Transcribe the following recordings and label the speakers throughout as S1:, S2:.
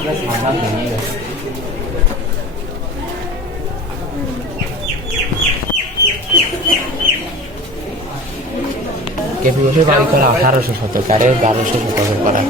S1: সামনা ভেঙে গেছে কেপিএফে বাড়ি করা আঠারোশো শতকারে বারোশো শতকের করা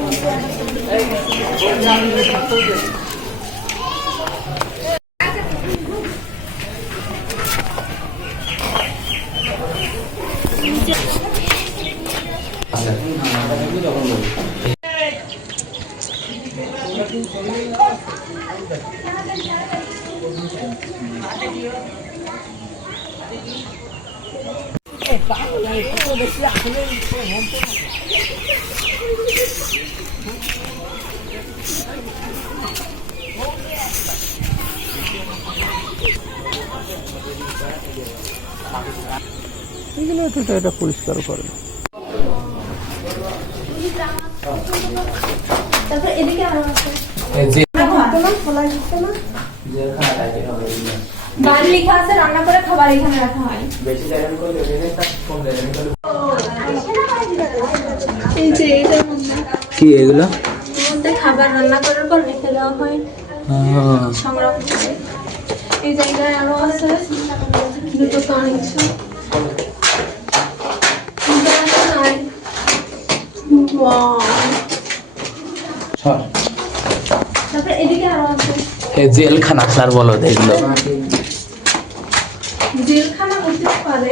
S2: এগুলো তো এটা- পরিষ্কার করে
S3: এদিকে না খোলা যাচ্ছে না?
S1: জেলখানা টাইপের হবে
S3: বার লেখা আছে রান্না করে খাবার এখানে রাখা হয়।
S1: বেশি করলে
S3: এই যে
S2: কি এগুলো?
S3: মধ্যে খাবার রান্না করার পর রেখে দেওয়া হয়। সংগ্রহ করে। এই জায়গায় আরও আছে। দুটো কাঁচ
S1: সর
S3: তারপরে এদিকে আরও
S1: এ জেলখানা স্যার বলো দেখল।
S3: জেলখানা করতে পারে